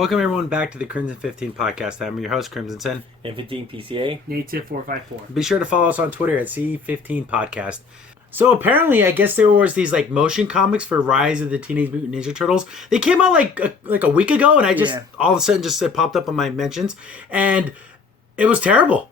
Welcome everyone back to the Crimson 15 podcast. I'm your host, Crimson Sen. And 15 PCA. Native 454. Be sure to follow us on Twitter at C15 Podcast. So apparently, I guess there was these like motion comics for Rise of the Teenage Mutant Ninja Turtles. They came out like a week ago, and I just all of a sudden just popped up on my mentions, and it was terrible,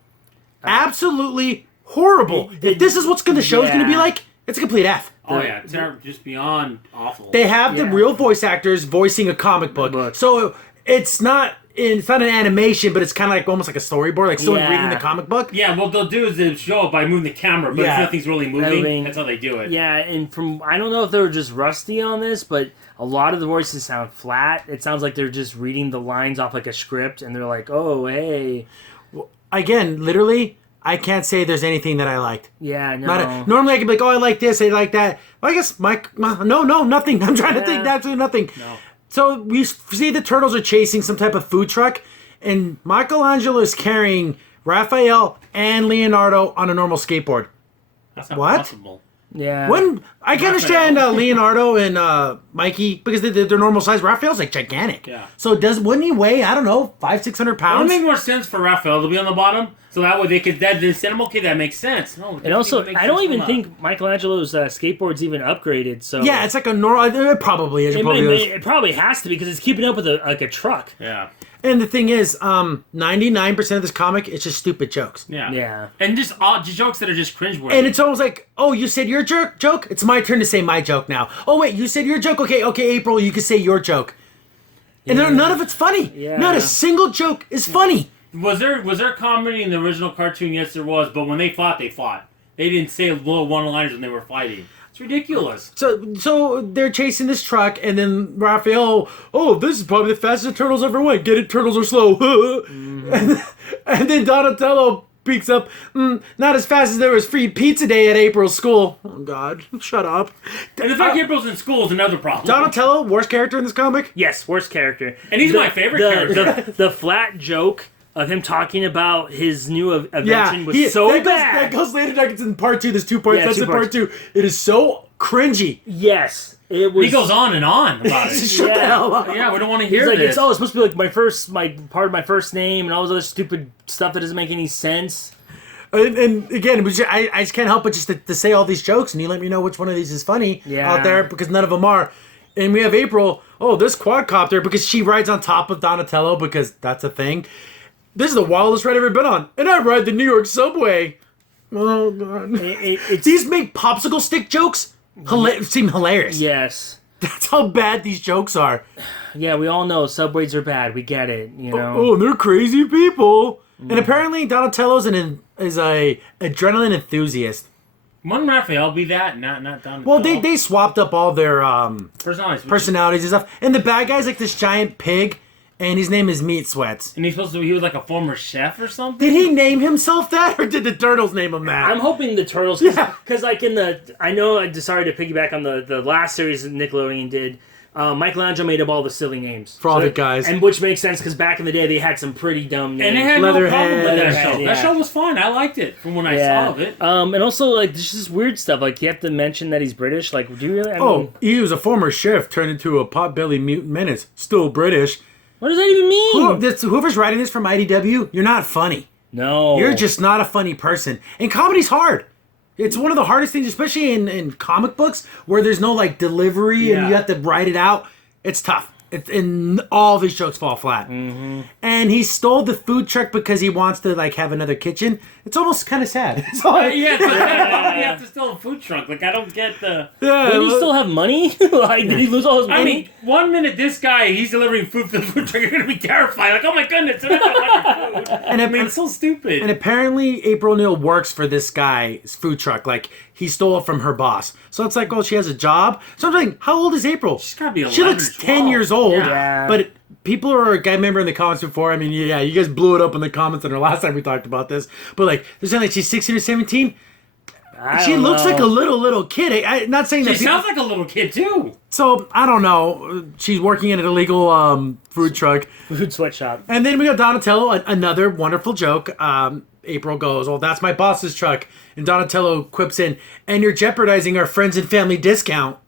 absolutely horrible. If this is what the show's going to be like, it's a complete F. Oh yeah, just beyond awful. They have the real voice actors voicing a comic book, so it's not an animation, but it's kind of like almost like a storyboard, like someone reading the comic book. Yeah, what they'll do is they'll show it by moving the camera, but if nothing's really moving, that's how they do it. Yeah, and I don't know if they were just rusty on this, but a lot of the voices sound flat. It sounds like they're just reading the lines off like a script, and they're like, "Oh, hey." Well, again, literally, I can't say there's anything that I liked. Yeah, no. Normally I could be like, "Oh, I like this, I like that." Well, I guess no, nothing. I'm trying to think. Absolutely nothing. No. So we see the turtles are chasing some type of food truck, and Michelangelo is carrying Raphael and Leonardo on a normal skateboard. That's not possible. Yeah. When I can understand Leonardo and Mikey because they're normal size. Raphael's like gigantic. Yeah. So wouldn't he weigh 500-600 pounds? It would make more sense for Raphael to be on the bottom, so that way they could. They send him. Okay, that makes sense. No, and also, I don't even think Michelangelo's skateboard's even upgraded. So yeah, it's like a normal. It probably is. It probably has to because it's keeping up with a truck. Yeah. And the thing is, 99% of this comic is just stupid jokes. Yeah. Yeah. And just jokes that are just cringeworthy. And it's almost like, oh, you said your joke? It's my turn to say my joke now. Oh, wait, you said your joke? Okay, April, you can say your joke. And none of it's funny. Yeah. Not a single joke is funny. Was there comedy in the original cartoon? Yes, there was. But when they fought, they fought. They didn't say little one-liners when they were fighting. It's ridiculous. So they're chasing this truck, and then Raphael, oh, this is probably the fastest turtles ever went. Get it? Turtles are slow. And then Donatello speaks up, not as fast as there was free pizza day at April's school. Oh, God. Shut up. And the fact April's in school is another problem. Donatello, worst character in this comic? Yes, worst character. And he's my favorite character. The flat joke of him talking about his new invention was so bad. That goes later. It's in part 2. There's 2 parts. That's in part 2. It is so cringy. Yes. It was. He goes on and on about it. Shut the hell up. Yeah, we don't want to hear like, this. it's supposed to be like my part of my first name and all this other stupid stuff that doesn't make any sense. And again, I just can't help but just to say all these jokes, and you let me know which one of these is funny out there, because none of them are. And we have April, this quadcopter, because she rides on top of Donatello, because that's a thing. This is the wildest ride I've ever been on, and I ride the New York subway. Oh, God. These make popsicle stick jokes seem hilarious. Yes. That's how bad these jokes are. Yeah, we all know subways are bad. We get it, you know. Oh, they're crazy people. And apparently Donatello's is a adrenaline enthusiast. Wouldn't Raphael be that? Not Donatello. Well, they swapped up all their personalities and stuff. And the bad guy's like this giant pig, and his name is Meat Sweats. And he was like a former chef or something? Did he name himself that, or did the turtles name him that? I'm hoping the turtles, because like I know I decided to piggyback on the last series that Nickelodeon did. Michelangelo made up all the silly names for all the guys, and which makes sense because back in the day they had some pretty dumb names. And it had no problem with that show. Yeah. That show was fun. I liked it from when I saw of it. And also like there's just weird stuff. Like you have to mention that he's British. Like, do you really? I mean, he was a former chef turned into a pot-bellied mutant menace. Still British. What does that even mean? Whoever's writing this from IDW, you're not funny. No, you're just not a funny person. And comedy's hard. It's one of the hardest things, especially in comic books, where there's no like delivery and you have to write it out. It's tough. And all these jokes fall flat. Mm-hmm. And he stole the food truck because he wants to like have another kitchen. It's almost kind of sad. You have to steal a food truck. Like I don't get the. Does he still have money? Like did he lose all his money? I mean, 1 minute this guy he's delivering food for the food truck. You're gonna be terrified. Like oh my goodness, food. And I mean, it's so stupid. And apparently April O'Neil works for this guy's food truck. Like he stole it from her boss. So it's like, she has a job. So I'm thinking, how old is April? She's gotta be 11, She looks 10 years old. Yeah. But people are, I remember in the comments before, I mean, you guys blew it up in the comments on the last time we talked about this. But like, they're saying like she's 16 or 17. She looks like a little kid. I'm not saying that. She sounds like a little kid too. So I don't know. She's working in an illegal food truck, food sweatshop. And then we got Donatello. Another wonderful joke. April goes, "Oh, that's my boss's truck," and Donatello quips in, "And you're jeopardizing our friends and family discount."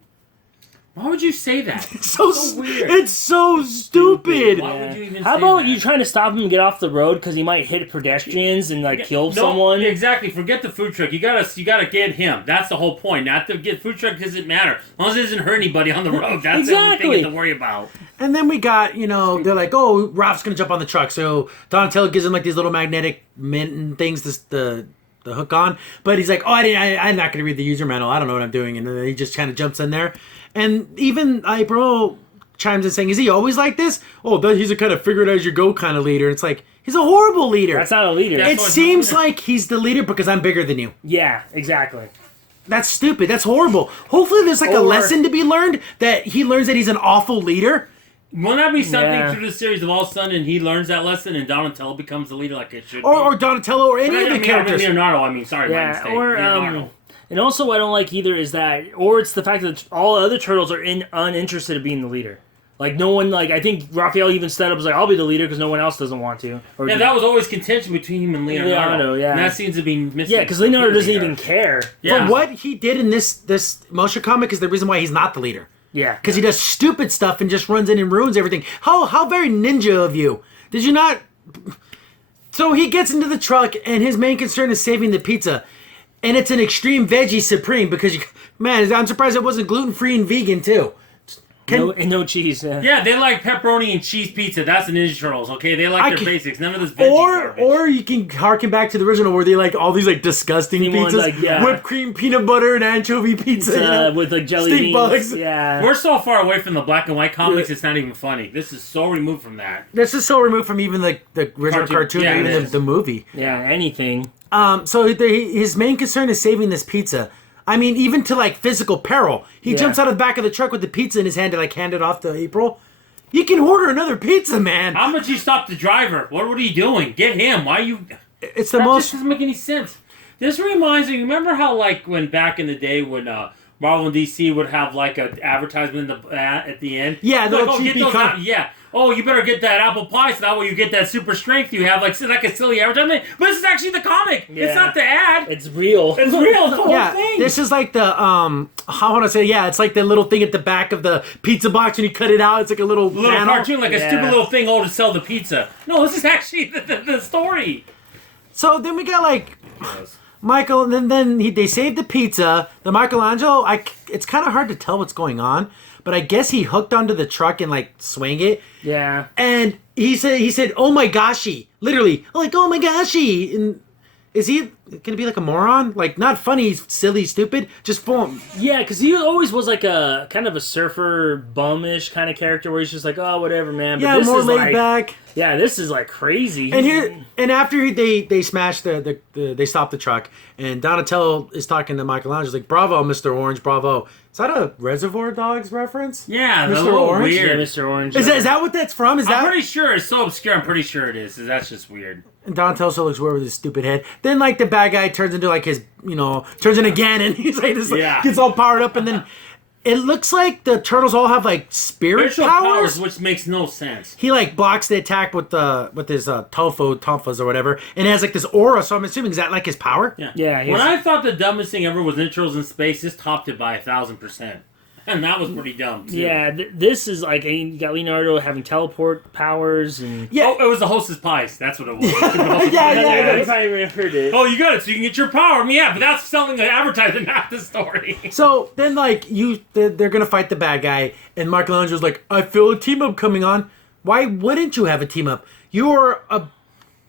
Why would you say that? It's so weird. It's so stupid. Why would you even How say about that? you trying to stop him and get off the road because he might hit pedestrians and kill No, someone? Exactly. Forget the food truck. You gotta get him. That's the whole point. Not to get food truck doesn't matter. As long as it doesn't hurt anybody on the road. That's the only thing you have to worry about. And then we got, they're like, oh, Ralph's gonna jump on the truck. So Donatello gives him like these little magnetic mint things the hook on. But he's like, oh, I'm not gonna read the user manual. I don't know what I'm doing. And then he just kind of jumps in there. And even April chimes in saying, is he always like this? Oh, he's a kind of figure it as you go kind of leader. It's like, he's a horrible leader. That's not a leader. It seems like he's the leader because I'm bigger than you. Yeah, exactly. That's stupid. That's horrible. Hopefully there's a lesson to be learned that he learns that he's an awful leader. Won't that be something through the series of all of a sudden and he learns that lesson and Donatello becomes the leader like it should be? Or Donatello or any of the characters. Leonardo, my mistake. Leonardo. And also what I don't like either is that, or it's the fact that all other turtles are uninterested in being the leader. Like, no one, I think Raphael even set up, was like, I'll be the leader because no one else doesn't want to. Yeah, that was always contention between him and Leonardo. Yeah. And that seems to be missing. Yeah, because Leonardo doesn't even care. Yeah. But what he did in this motion comic is the reason why he's not the leader. Yeah. Because he does stupid stuff and just runs in and ruins everything. How very ninja of you. Did you not... So he gets into the truck and his main concern is saving the pizza. And it's an extreme veggie supreme because, man, I'm surprised it wasn't gluten-free and vegan, too. No cheese. Yeah, they like pepperoni and cheese pizza. That's the Ninja Turtles, okay? They like their basics. None of this veggie garbage. Or you can harken back to the original where they like all these disgusting pizzas. Whipped cream, peanut butter, and anchovy pizza. With jelly stink beans. bugs. Yeah. We're so far away from the black and white comics, it's not even funny. This is so removed from that. This is so removed from even the original cartoon or even the movie. Yeah, anything. So his main concern is saving this pizza. I mean, even to physical peril. He jumps out of the back of the truck with the pizza in his hand to hand it off to April. You can order another pizza, man. How much you stop the driver? What are you doing? Get him. Why you? It's the that most. Just doesn't make any sense. This reminds me. Remember how when back in the day when Marvel and DC would have an advertisement at the end? Yeah, the yeah. Oh, you better get that apple pie so that way you get that super strength you have. Like a silly advertisement. But this is actually the comic. Yeah. It's not the ad. It's real. It's real. It's the whole thing. This is like the how would I say? Yeah, it's like the little thing at the back of the pizza box and you cut it out. It's like a little cartoon, like a stupid little thing to sell the pizza. No, this is actually the story. So then we got Michael, and then they save the pizza. The Michelangelo, it's kind of hard to tell what's going on, but I guess he hooked onto the truck and swang it. Yeah. And he said, "Oh my goshy," literally, oh my goshy. And is he gonna be a moron? Not funny, silly, stupid, just full. Yeah, because he always was a kind of a surfer bum-ish kind of character where he's just oh whatever, man. But this more is laid back. Yeah, this is crazy. And after they smash they stop the truck, and Donatello is talking to Michelangelo. He's like, "Bravo, Mr. Orange, bravo." Is that a Reservoir Dogs reference? Yeah, Mr. Orange. Weird. Yeah, Mr. Orange. Is that what that's from? I'm pretty sure it's so obscure. I'm pretty sure it is. That's just weird. And Donatello still looks weird with his stupid head. Then the bad guy turns into his turns in again, and he's gets all powered up, and then. It looks like the turtles all have spirit powers, which makes no sense. He blocks the attack with his tonfas or whatever, and it has this aura. So I'm assuming is that his power? Yeah. When I thought the dumbest thing ever was Ninja Turtles in space, this topped it by 1,000%, and that was pretty dumb too. Yeah, this is you got Leonardo having teleport powers and it was the Hostess Pies. That's what it was. I probably heard it. Oh, you got it, so you can get your power. Yeah, but that's selling an advertisement, not the story. So then, they're gonna fight the bad guy, and Michelangelo's like, "I feel a team up coming on." Why wouldn't you have a team up? You are a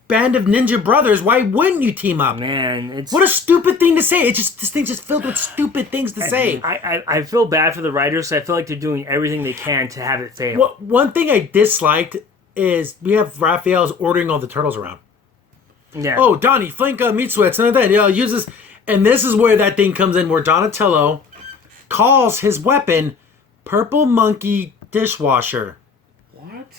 band of ninja brothers. Why wouldn't you team up? Man, what a stupid thing to say. This thing's just filled with stupid things to say. I feel bad for the writers. I feel like they're doing everything they can to have it fail. Well, one thing I disliked is we have Raphael's ordering all the turtles around. Yeah. Oh, Donnie, flank meat sweats, and then use this. And this is where that thing comes in, where Donatello calls his weapon Purple Monkey Dishwasher.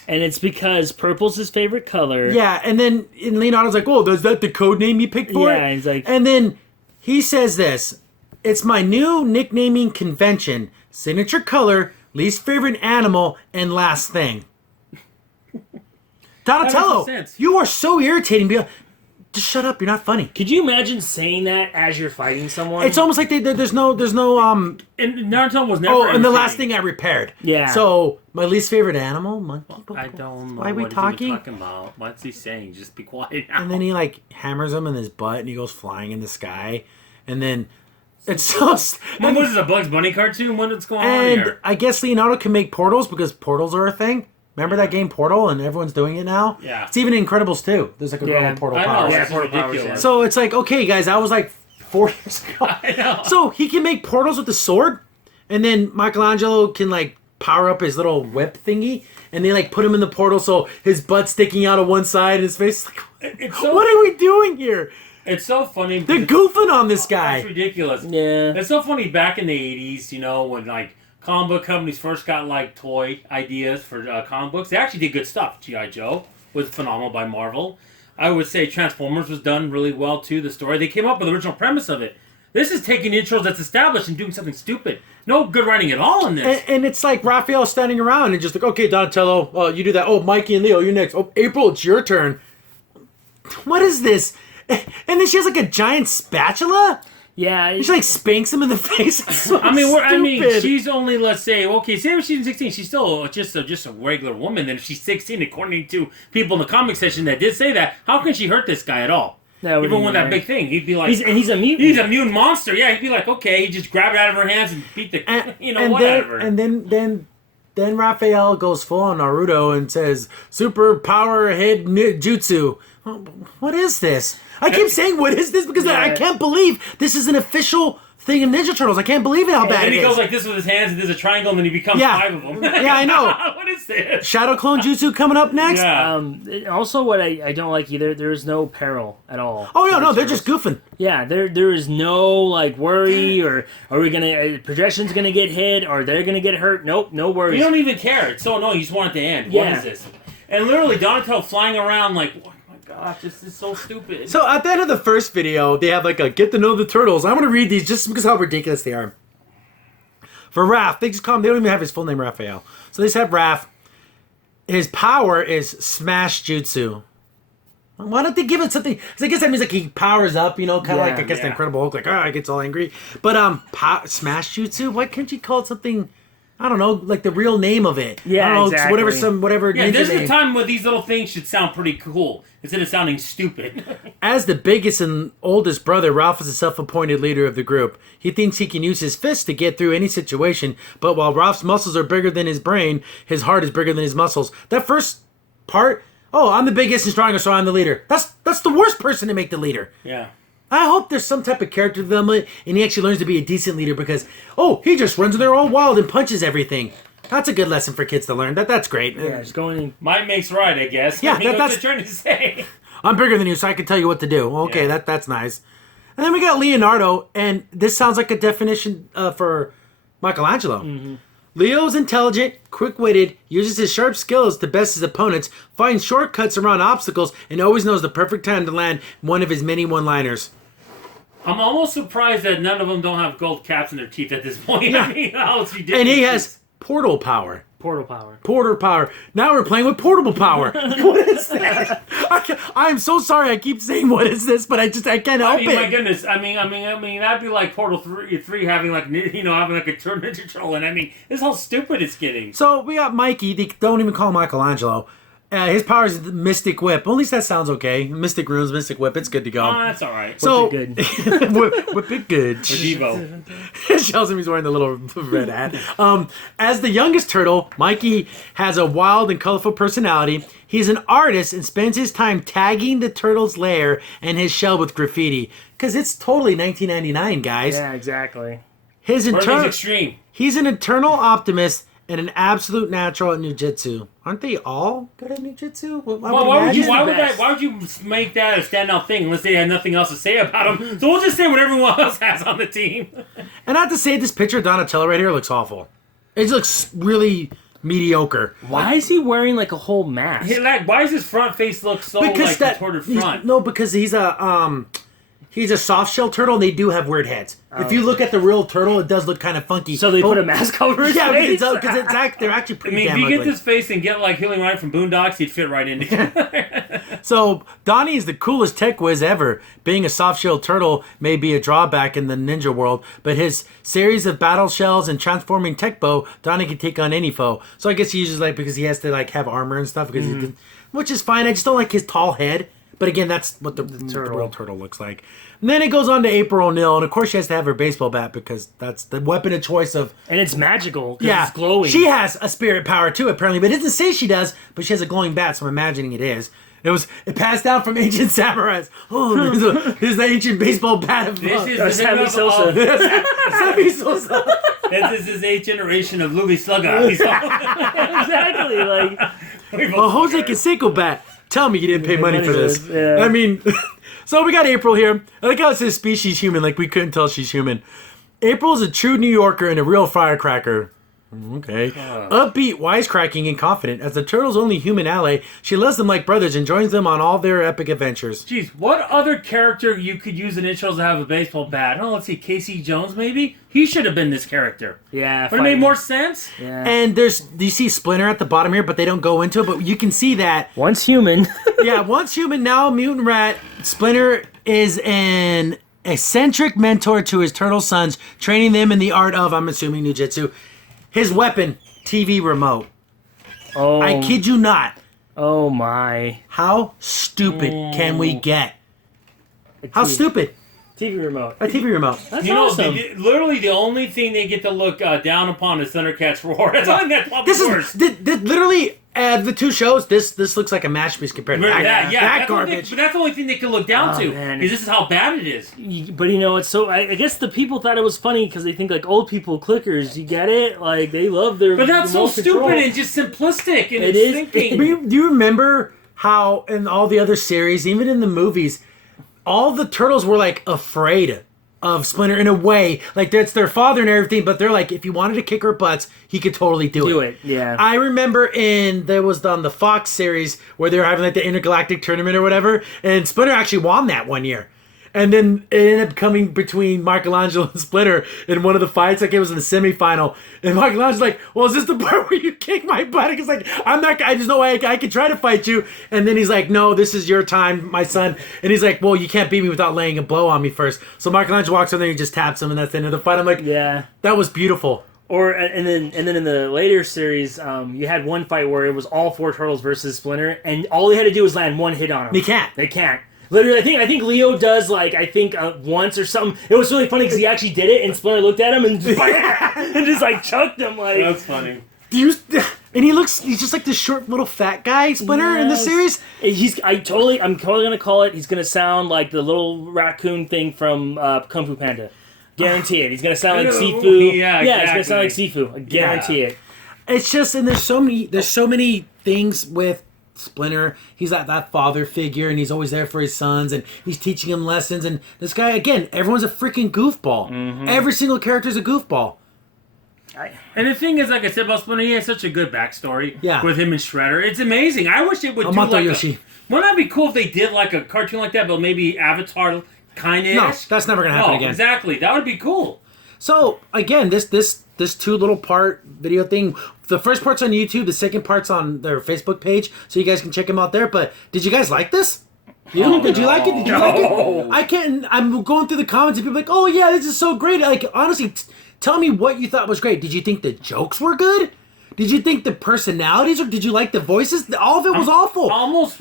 And it's because purple's his favorite color. Yeah, and then Leonardo's like, "Oh, is that the code name you picked for it?" Yeah, he's like... And then he says this, "It's my new nicknaming convention. Signature color, least favorite animal, and last thing." Donatello, you are so irritating. just shut up. You're not funny. Could you imagine saying that as you're fighting someone? It's almost like there's no And Naruto was never. Oh, and the entertaining. last thing I repaired. Yeah. So my least favorite animal, monkey. I don't know. Why are we what talking? He talking about? What's he saying? Just be quiet now. And then he like hammers him in his butt, and he goes flying in the sky, and then it's so. What was this, a Bugs Bunny cartoon? What's going on And here? I guess Leonardo can make portals because portals are a thing. Remember that game Portal, and everyone's doing it now. Yeah. It's even in Incredibles too. There's like a Yeah. real portal I know. power. Yeah, It's portal powers, ridiculous. yeah. So it's like, okay, guys, I was like 4 years ago. I know. So he can make portals with the sword, and then Michelangelo can like power up his little whip thingy, and they like put him in the portal so his butt's sticking out of one side and his face is like, It's so, what are we doing here? It's so funny. They're goofing on this It's guy. ridiculous. Yeah. It's so funny back in the 80s, when like comic book companies first got like toy ideas for comic books. They actually did good stuff. G.I. Joe was phenomenal by Marvel. I would say Transformers was done really well too, the story. They came up with the original premise of it. This is taking intros that's established and doing something stupid. No good writing at all in this. And it's like Raphael standing around and just like, okay, Donatello, you do that. Oh, Mikey and Leo, you're next. Oh, April, it's your turn. What is this? And then she has like a giant spatula. Yeah. She like spanks him in the face. It's so stupid. She's only, let's say, okay, say if she's 16, she's still just a regular woman. Then if she's 16, according to people in the comic section that did say that, how can she hurt this guy at all? No, Even with that big thing, he'd be like, he's a mutant. he's a mutant monster. Yeah, he'd be like, okay, he just grab it out of her hands and beat the, whatever. And then Raphael goes full on Naruto and says, "Super power head jutsu." What is this? I keep saying, "What is this?" because I can't believe this is an official thing in Ninja Turtles. I can't believe how bad and it he is. goes like this with his hands, and there's a triangle, and then he becomes 5 of them. Yeah, I know. What is this? Shadow clone jutsu coming up next. Yeah. Also, what I don't like either, there is no peril at all. Oh no, they're just goofing. Yeah, there is no like worry or are we gonna projection's gonna get hit or they're gonna get hurt. Nope, no worries. You don't even care. It's so annoying. You just want it to end. Yeah. What is this? And literally, Donatello flying around like, oh my gosh, this is so stupid. So at the end of the first video, they have like a get to know the turtles. I'm gonna read these just because how ridiculous they are. For Raph, they just call him. They don't even have his full name, Raphael. So they just have Raph. His power is Smash Jutsu. Why don't they give it something? Because I guess that means like he powers up, kind of like I guess the Incredible Hulk, like he gets all angry. But Smash Jutsu. Why can't you call it something? I don't know, like the real name of it. Yeah, I don't know, exactly. whatever. Yeah, ninja this is name. the time where these little things should sound pretty cool instead of sounding stupid. As the biggest and oldest brother, Ralph is a self-appointed leader of the group. He thinks he can use his fists to get through any situation, but while Ralph's muscles are bigger than his brain, his heart is bigger than his muscles. That first part, I'm the biggest and strongest, so I'm the leader. That's the worst person to make the leader. Yeah. I hope there's some type of character development and he actually learns to be a decent leader because, he just runs in there all wild and punches everything. That's a good lesson for kids to learn. That's great. Yeah, just going in. Might makes right, I guess. Yeah, I think that's what they're trying to say. I'm bigger than you, so I can tell you what to do. Okay, Yeah. that's nice. And then we got Leonardo, and this sounds like a definition for Michelangelo. Mm-hmm. Leo's intelligent, quick-witted, uses his sharp skills to best his opponents, finds shortcuts around obstacles, and always knows the perfect time to land one of his many one-liners. I'm almost surprised that none of them don't have gold caps in their teeth at this point. Yeah. I mean, how it's ridiculous. And he has portal power. Portal power. Portal power. Now we're playing with portable power. What is that? I'm so sorry. I keep saying what is this, but I can't help I mean, it. my goodness. I mean, that'd be like Portal 3 having like, having like a Ninja Turtle. And I mean, this is how stupid it's getting. So we got Mikey. They don't even call him Michelangelo. His power is the Mystic Whip. At least that sounds okay. Mystic Runes, Mystic Whip. It's good to go. That's all right. So Whip whip it good. For Devo. Shows him he's wearing the little red hat. As the youngest turtle, Mikey has a wild and colorful personality. He's an artist and spends his time tagging the turtle's lair and his shell with graffiti. Because it's totally 1999, guys. Yeah, exactly. He's Extreme. an eternal optimist and an absolute natural at Jiu-Jitsu. Aren't they all good at Jiu-Jitsu? Why would you make that a standout thing unless they had nothing else to say about him? So we'll just say what everyone else has on the team. And I have to say, this picture of Donatello right here looks awful. It looks really mediocre. Why is he wearing like a whole mask? Why does his front face look so contorted front? No, because he's a soft shell turtle, and they do have weird heads. If you look at the real turtle, it does look kind of funky. So they put a mask over his face? Because they're actually pretty I mean, if damn you ugly. get this face and get like Healing Ryan from Boondocks, he'd fit right into it. So Donnie is the coolest tech whiz ever. Being a soft-shelled turtle may be a drawback in the ninja world, but his series of battle shells and transforming tech bow, Donnie can take on any foe. So I guess he uses because he has to have armor and stuff which is fine. I just don't like his tall head. But again, that's what the real turtle looks like. And then it goes on to April O'Neil, and of course she has to have her baseball bat because that's the weapon of choice of... And it's magical, because it's glowing. She has a spirit power too, apparently, but it doesn't say she does, but she has a glowing bat, so I'm imagining it is. It passed down from ancient samurais. Oh, there's the ancient baseball bat of... This is the Sammy Sosa. Sammy Sosa. This is his 8th generation of Louis Slugger. Exactly, A Jose Canseco bat. Tell me you didn't pay money for this. Yeah. I mean, so we got April here. I like how it says species human, like we couldn't tell she's human. April's a true New Yorker and a real firecracker. Okay. Upbeat, wisecracking, and confident. As the turtle's only human ally, she loves them like brothers and joins them on all their epic adventures. Jeez, what other character you could use in intros to have a baseball bat? Oh, let's see, Casey Jones maybe? He should have been this character. Yeah. Would it made more sense? Yeah. And do you see Splinter at the bottom here, but they don't go into it, but you can see that. Once human. Once human, now mutant rat. Splinter is an eccentric mentor to his turtle sons, training them in the art of, I'm assuming, ninjutsu. His weapon, TV remote. Oh. I kid you not. Oh my. How stupid can we get? How stupid? TV remote. A TV remote. That's You know, awesome. literally the only thing they get to look down upon is Thundercat's roar. That's all that's probably This is worse. literally the two shows. This looks like a masterpiece compared to that that's garbage. But that's the only thing they can look down to. Man. Because this is how bad it is. But you know, it's so. I guess the people thought it was funny because they think old people clickers. You get it? They love their. But that's so remote control. stupid and just simplistic and It it's is. thinking. Do you remember how in all the other series, even in the movies, all the turtles were afraid of Splinter in a way. That's their father and everything, but they're if you wanted to kick her butts, he could totally do it. Yeah. I remember there was on the Fox series where they were having the intergalactic tournament or whatever, and Splinter actually won that one year. And then it ended up coming between Michelangelo and Splinter in one of the fights. It was in the semifinal. And Michelangelo's like, well, is this the part where you kick my butt? He's like, I'm not, there's no way I can try to fight you. And then he's like, no, this is your time, my son. And he's like, well, you can't beat me without laying a blow on me first. So Michelangelo walks in there and he just taps him, and that's the end of the fight. I'm like, Yeah. that was beautiful. And then in the later series, you had one fight where it was all four turtles versus Splinter, and all they had to do was land one hit on him. They can't. Literally, I think Leo does once or something. It was really funny because he actually did it, and Splinter looked at him and just, and just chucked him. That's funny. And he's just like this short little fat guy, Splinter, in the series. I'm totally gonna call it. He's gonna sound like the little raccoon thing from Kung Fu Panda. Guarantee it. He's gonna sound like Sifu. Yeah, He's gonna sound like Sifu. I guarantee it. It's just, and there's so many things with Splinter. He's that father figure, and he's always there for his sons, and he's teaching them lessons. And this guy, again, everyone's a freaking goofball. Mm-hmm. Every single character's a goofball. And the thing is, like I said about Splinter, he has such a good backstory with him and Shredder. It's amazing. I wish it would do Yoshi. Wouldn't that be cool if they did a cartoon like that, but maybe Avatar kind of? No, that's never gonna happen again. Exactly. That would be cool. So again, this two little part video thing. The first part's on YouTube. The second part's on their Facebook page, so you guys can check them out there. But did you guys like this? Did you like it? Did you like it? I can't. I'm going through the comments and people are like, "Oh yeah, this is so great!" Honestly, tell me what you thought was great. Did you think the jokes were good? Did you think the personalities, or did you like the voices? All of it was awful.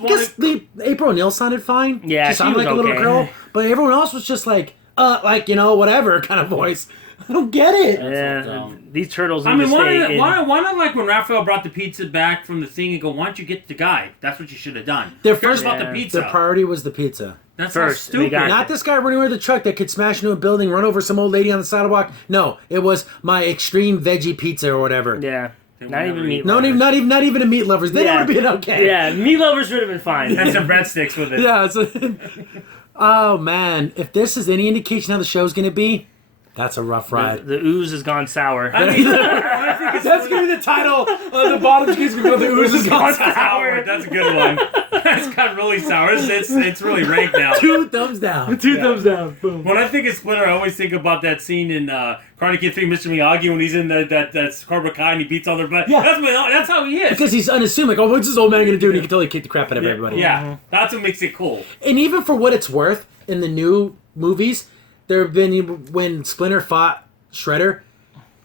Because April O'Neil sounded fine. Yeah, she sounded like a little girl, but everyone else was just whatever kind of voice. I don't get it. Yeah, these turtles. I mean, why not when Raphael brought the pizza back from the thing and go, why don't you get the guy? That's what you should have done. Their first about the pizza. Their priority was the pizza. That's first, so stupid. Not this guy running with the truck that could smash into a building, run over some old lady on the sidewalk. No, it was my extreme veggie pizza or whatever. Yeah. Not even meat lovers. Not even a meat lovers. They would have been okay. Yeah, meat lovers would have been fine. And some breadsticks with it. Yeah. Oh man, if this is any indication how the show's gonna be, that's a rough ride. The ooze has gone sour. I mean, I think that's gonna be the title of the bottom screen's gonna go. The ooze has gone sour. That's a good one. It's gotten really sour. It's really rank now. 2 thumbs down. 2 thumbs down. Boom. When I think of Splinter, I always think about that scene in Karate Kid 3, Mr. Miyagi, when he's in that Cobra Kai and he beats all their butt. Yeah. That's how he is. Because he's unassuming. Like, oh, what's this old man going to do? And he can totally kick the crap out of everybody. Yeah, that's what makes it cool. And even for what it's worth, in the new movies, there have been, when Splinter fought Shredder,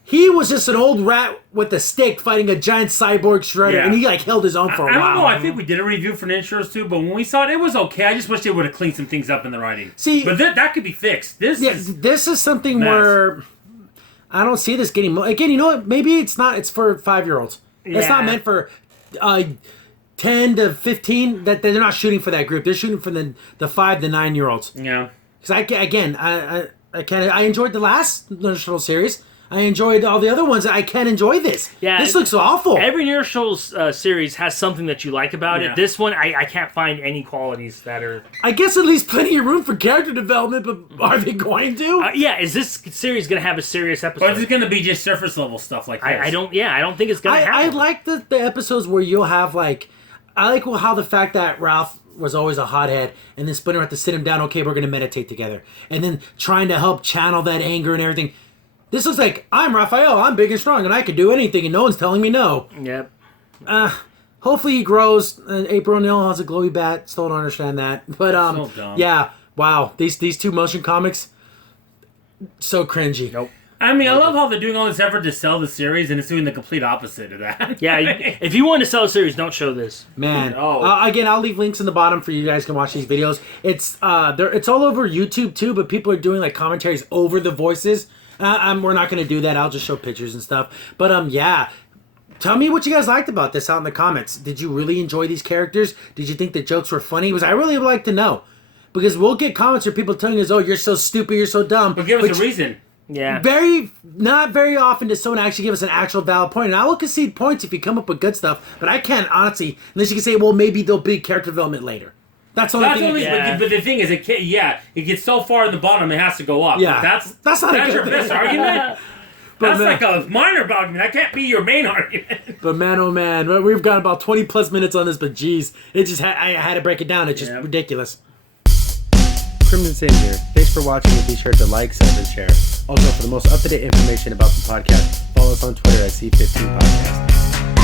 he was just an old rat with a stick fighting a giant cyborg Shredder, and he like held his own for a while. I don't know. I think we did a review for the intros too, but when we saw it, it was okay. I just wish they would have cleaned some things up in the writing. See, but that could be fixed. This is something where I don't see this getting. Again, you know what? Maybe it's not. It's for 5-year-olds. Yeah. It's not meant for 10 to 15. That they're not shooting for that group. They're shooting for the 5 to 9-year-olds. Yeah. Because I enjoyed the last Ninja Turtle series. I enjoyed all the other ones. I can't enjoy this. Yeah, this looks awful. Every Ninja Turtles series has something that you like about it. This one, I can't find any qualities that are... I guess at least plenty of room for character development, but are they going to? Is this series going to have a serious episode? Or is it going to be just surface level stuff like this? I don't think it's going to happen. I like the episodes where you'll have, like... I like how the fact that Ralph was always a hothead, and then Splinter had to sit him down, okay, we're going to meditate together. And then trying to help channel that anger and everything. This looks like, I'm Raphael, I'm big and strong, and I can do anything, and no one's telling me no. Yep. Hopefully he grows. April O'Neil has a glowy bat. Still don't understand that. But, so dumb. Yeah, wow. These 2 motion comics, so cringy. Nope. I mean, I love how they're doing all this effort to sell the series, and it's doing the complete opposite of that. Yeah, if you want to sell a series, don't show this. Man. Again, I'll leave links in the bottom for you guys can watch these videos. It's all over YouTube, too, but people are doing, like, commentaries over the voices. We're not going to do that. I'll just show pictures and stuff. But, yeah. Tell me what you guys liked about this out in the comments. Did you really enjoy these characters? Did you think the jokes were funny? I really would like to know. Because we'll get comments from people telling us, oh, you're so stupid, you're so dumb. But give us a reason. Yeah. Not very often does someone actually give us an actual valid point. And I will concede points if you come up with good stuff. But I can't, honestly, unless you can say, well, maybe there'll be character development later. That's the only thing. But the thing is, it gets so far in the bottom, it has to go up. Yeah. That's your best argument. But that's like a minor argument. That can't be your main argument. But man, oh man, we've got about 20 plus minutes on this. But geez, I had to break it down. It's just ridiculous. Crimson Sin here. Thanks for watching, and be sure to like, sub, and share. Also, for the most up-to-date information about the podcast, follow us on Twitter at C15 Podcast.